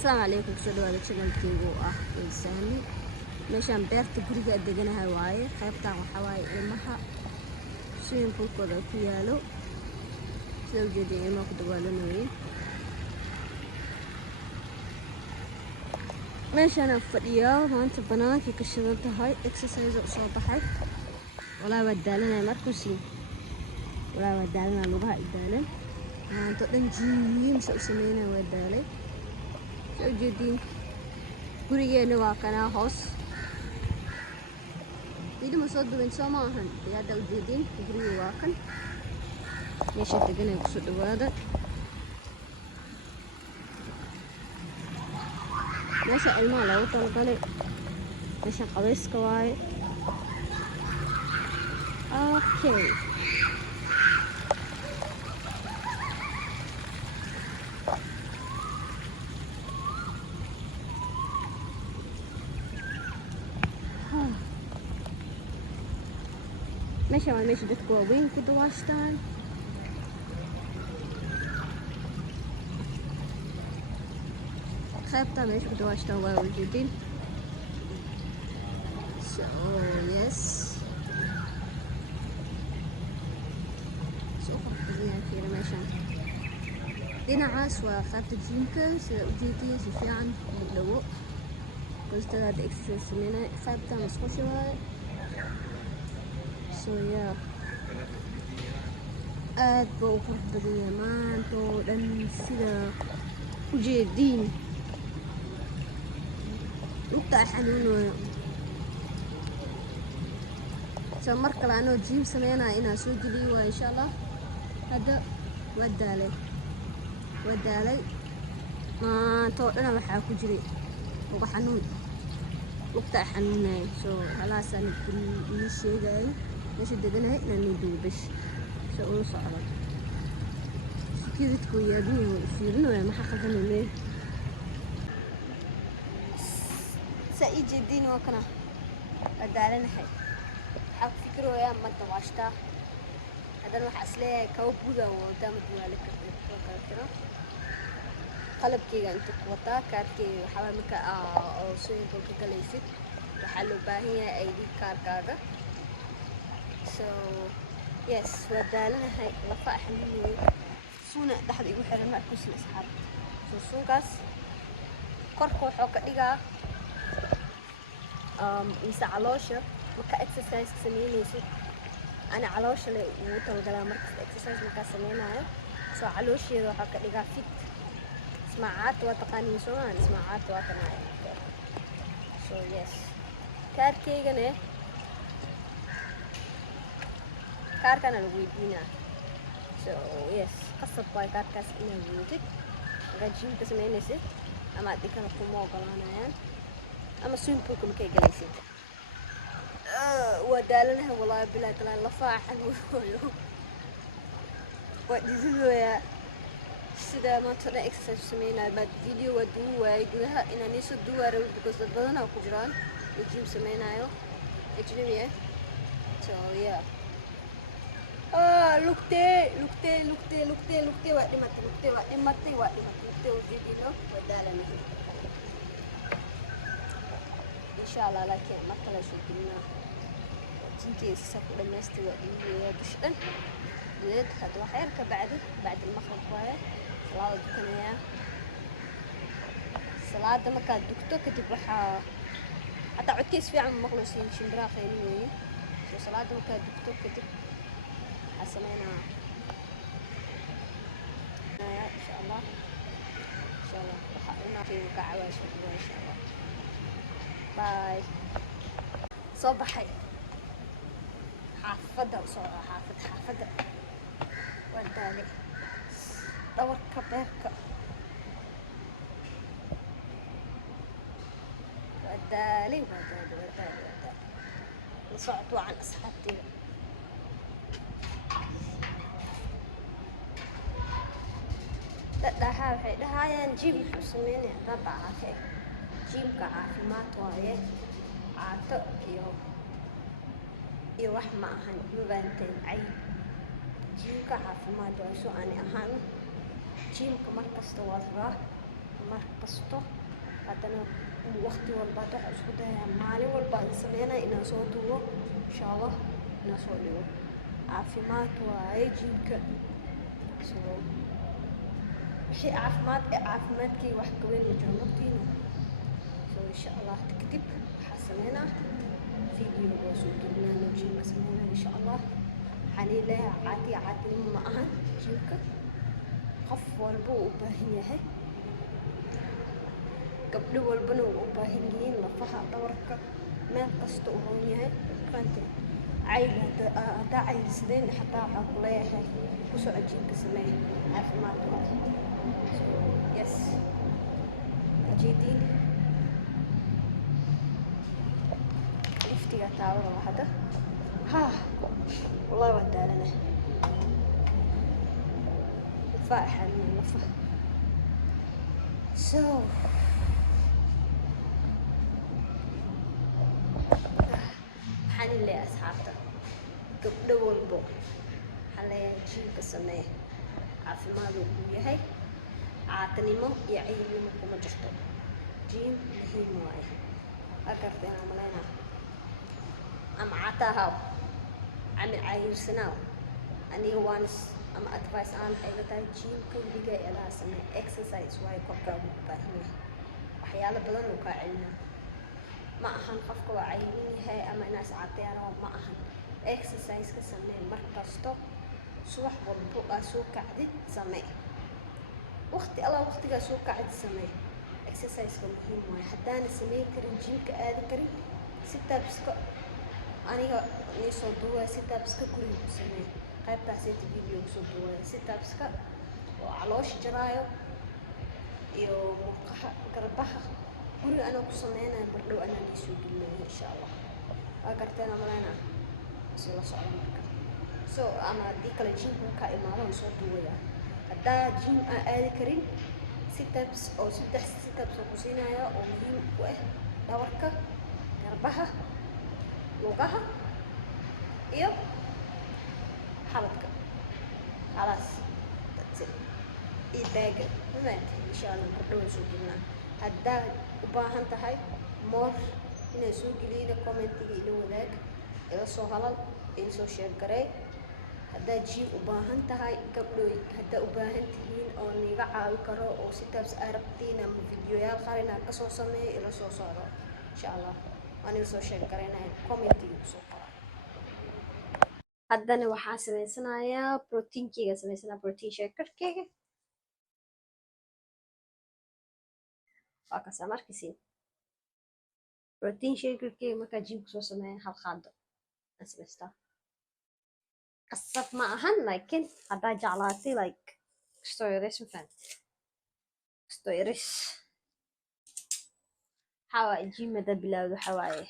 السلام عليكم كسدوا هذا channel كيغو إنساني meeshaan beerta guriga deganahay waaye qaybtaan waxa waaye ilmaha swimming pool-kooda ku yaalo sida ujeedin ilmaha ku dabaalanayeen meeshaan fadhiyaa maanta banaanka ka shidan tahay exercise u soo baxay walaa waa daalanay markuusi walaa waa daalanay lugaha idaalan maanta dhan jiim soo sameynaa waa daalay sida ujeedin gurigeena waa kana hoos إذا ما صدق من سماهن بهذا الجدين يجري واكن ليش تجينا يقصد هذا ليش الماء لو طلقني ليش قبيس كواي أوكي ماشي ما ماشي dadku waaweyn ku dawaashtaan qaybta meesha ku dawaashtaan waa ujeedin so yes so qofkiyaan fiira meeshaan dhinacaas waa qaybta jiimka sida ujeedin si fiican u dhawo qoftada exercise sameynay qaybta masqusha waaye so yeah aad buu u qurux badan yahay maanta oo dhan sida ujeediin lugta xanuunayo so mar kale anoo jiim sameynaya inaan soo geliyo waa insha allah hadda waa daalay maanta oo dhan waxaa ku jiray luga xanuun lugta xanuunayo so halaasaan ii sheegayo ماشي دقناها إلى ندو بش شغل صعبة كذا تكون يابني ويصيرون ولا ما حققنا ليه سعيد جدين وكنا بدالنا حي حق فكروا يا ما تواشتا هذا ما حصله كوبودا وقدام دوالك كذا قلب كي أنت قوتا كاركي حوالي مكا أو سوين بوك كليفت وحلو باهية أيدي كاركاga so yes ودالنا هاي لفاء حلوة سونا دحد يقول حرام ما أكوس الأصحاب so سونكاس كركو حوكا ديجا مسا علاشة مكا exercise سميني سو أنا علاشة اللي وطل جلا مركز exercise مكا سمينا هاي so علاشة ده حوكا ديجا fit سماعات وتقاني سوان سماعات وتناي so yes كاركي جنة كاركنا الويدينا so yes قصة باي كاركاس إنه ويدك رجيم كسمين نسيت أما أديك أنا قموا قلانا يعني أما سوين بوكم كي جلسيت ودالنا والله بلا كلام لفاح ونقوله وديزلوا يا سيدا ما ترى إكسس سمينا بعد فيديو ودو ويقولها إن نيسو دو أروي because بدنا وكجران رجيم سمينا يو أجنبية so yeah لوكتي وقت ماتي وجدي له ودالنا إن شاء الله لكن ما كلا شو قلنا تنتي سكوا الناس توقي بشأن زيد هذا حير بعد المخرج وايد صلاة دكانية صلاة ما كان دكتور كتب وحى حتى عكيس في عم مخلصين شمبرا خيري صلاة ما كان دكتور كتب حسنينا إن شاء الله وحقنا في مكعواش إن شاء الله باي صباحي حافظة وصورة حافظة ودالي دور كبيرك ودالي وصعدوا عن أصحابتي دحا waxay dhahayaan jim wuxuu sameynaya dad caafimaad jimka caafimaad waaye caato iyo wax ma ahan mabaanteen ay jimka caafimaad waaye soo aan ahaan jimka markasta waa rabaa mar kasto haddana waqti walba hadda waxaan isku dayaa maalin walba aan sameynaya inaan soo duubo insha allah inaan soo dhigo caafimaad waaye jiimka soo wixii caafimaad ee caafimaadkii wax ka weyn ma jiro markiina soo insha allah kadib waxaa sameynaa فيديو وصوت برنامج جيم سمينا إن شاء الله حني لا عادي عادي ما أهن جيمك قف والبو وباهية هي قبل والبنو وباهيين لفها دورك ما قصته هوني هي فانت عيلة دا عيل سدين حتى عقلية هي وسو جيمك سميه عارف ما تقول يس جديد يا تعالوا واحدة ها والله ودالنا فاحة من اللفة حان اللي أصحابته قبل والبو حاليا جيمك سميه عارف ما ذو يهي عاتني مو يعين لمكو مجرتو جيم هي مواي أكرتنا عملينا أم عتاها عم عاير سناو أني وانس أم أدفايس أنا حاجة تاي جيم كل دقيقة إلى سنة إكسرسايز واي كوكا مباهنة وحياة بدن وكاعلنا ما أهان خفك وعيني هاي أما ناس عتيرة ما أهان إكسرسايز كسنة مركزتو صبح والبقى سوق عدد سماء وقتي الله وقتي سوق عدد سماء إكسرسايز مهم واي حتى أنا سماء كريم جيم كآدي كريم ستة بسكو aniga nii soo duwaya sitaabiska guriga ku sameey qaybtaasayta video kusoo duwaya sitaabiska oo caloosha jaraayo iyo murqaha garbaha guriga anaa ku sameynayo bardhow anaa nii soo gelinayo insha allah waa garteen amaleyna si la socdo marka so ama haddii kale jiimka kaa imaadaan soo duwaya haddaa jiim aan aadi karin sitaabs oo saddex sitaabs oo ku siinaya oo muhiim u ah dhabarka garbaha lugaha iyo xabadka خلاص إيباجا ما إن شاء الله كلهم سوقنا هدا وباهن تهاي مور إن سوق لينا كومنت إلى وذاك إلى صهلال إن سو شير كراي هدا جيم وباهن تهاي قبل هدا وباهن تهين أو نيجا عال كرو أو ستابس أربتينا من فيديوهات خارنا كسو سمي إلى سو صاروا إن شاء الله أنا سو شير كراينا كومنت يوسف haddana waxaa sameysanayaa proteinkeyga sameysanaa protein shakerkeyga waa kasaa markisiin protein shakerkeyga markaa jimka soo sameeya hal qaado aan samaystaa qasab ma ahan laakiin haddaa jeclaatay like kastoo yareys ma fahamti kastoo yareys waxaa waaye jim haddaa bilaawdo waxaa waaye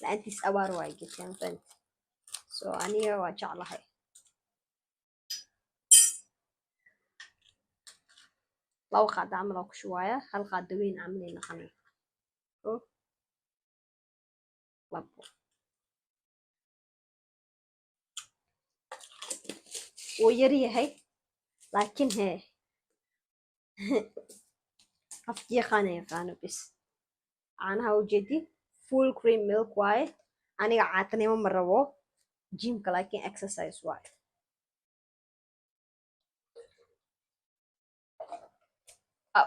la-aantiis abaar waaye geedka ma fahamti so aniga waa jeclahay laba qaado camal aan ku shubaaya hal qaado weyn camal ay naqanay oo labo wuu yar yahay laakiin hee qofki yaqaana yaqaano bis caanaha ujeedi full cream milk waaye aniga caatanimo ma rabo jimka laakiin exercise waaye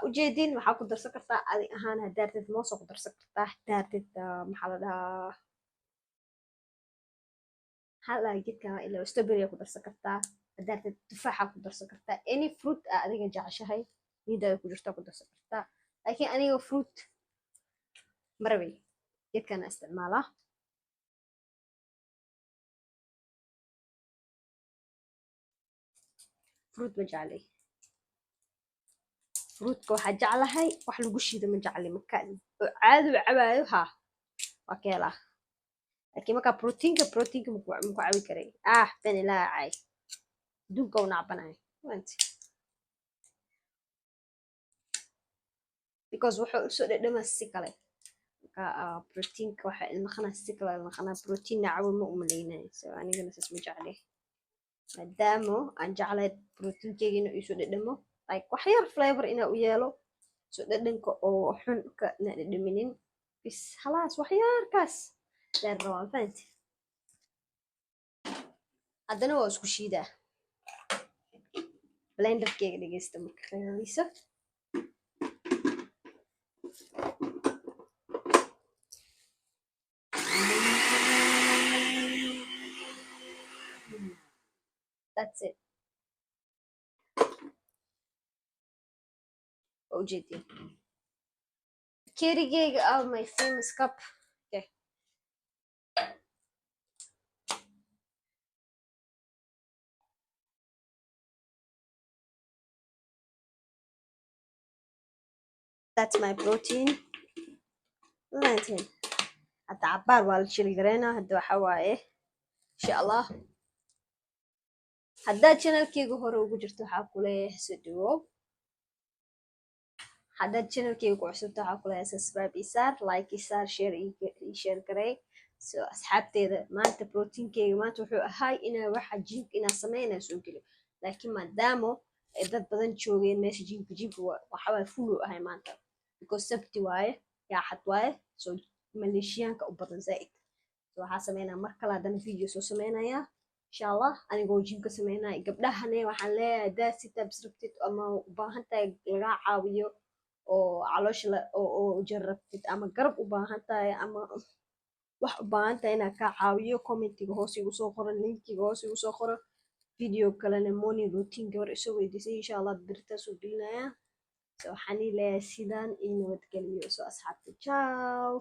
ujeedin waxaa ku darsan kartaa adi ahaan hadaartid moos ku darsan kartaa hadaartid maxaa la dhahaa maxaa la geedka ilaa strawberry ku darsan kartaa hadaartid tufaaxa ku darsan kartaa any fruit adiga jeceshahay nidaada ku jirta ku darsan kartaa laakiin aniga fruit marabay geedkana isticmaalaa fruit ma jeclay fruitka waxaa jeclahay wax lagu shiido ma jeclay marka caadi u cabaayo haa waa ka helaa laakiin markaa proteinka maku cabi karay ben ilaa caay adduunka u nacbanahay because wuxuu usoo dhadhamaa si kale marka proteinka waxa naqanaa si kale naqanaa protein nacabo ma umaleynay so anigana saas ma jeclay maadaamo aan jeclahay proteinkeyga inuu iisoo dhadhamo like wax yar flavor inaa u yeelo so dhadhanka oo xun ka na dhadhaminin bis khalaas waxyaarkaas daan rabaa fahanti haddana waa isku shiidaa blenderkeyga dhegeysta marka qiimadiisa that's it ujeedin kerigeyga ah my famous cup okay. That's my protein lantin hadda cabaar waa la shili gareynaa hadda waxa waaye insha allah haddaad channelkeyga hore ugu jirto waxaa ku leeyahay soo dhawow haddaad channelkeyga ku cusubto waxaa ku leeyahay subscribe ii saar like ii saar share ii share garey so asxaabteeda maanta proteinkeyga maanta wuxuu ahay inaa waxa jiimka inaa sameeyo inaa soo geliyo laakiin maadaamo ay dad badan joogeen meesha jiimka waxa waaye full uu ahay maanta because sabti waaye yaaxad waaye so maleeshiyaanka u badan zaa'id so waxaa sameynaa mar kale haddana video soo sameynayaa insha allah anigoo jiimka sameynaya gabdhahane waxaan leeyahay haddaad si tabsrabtid ama u baahan tahay lagaa caawiyo oo caloosha oo jarrabtid ama garab u baahan tahay ama wax u baahan tahay inaan kaa caawiyo commentiga hoos igu soo qoro linkiga hoos igu soo qoro video kalena morning routine gabar isoo weydiisay insha allah birtaas u gelinayaa so waxaan leeyahay sidaan in nabadgeliyo so asxaabta ciao